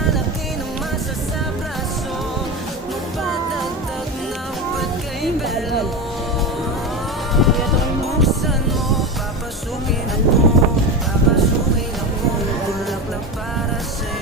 Lalaki ng masa sa braso, magpadagdag ng pagkaibelo. Buksan mo, papasukin ako, papasukin ako. Bulaklak para sa'yo.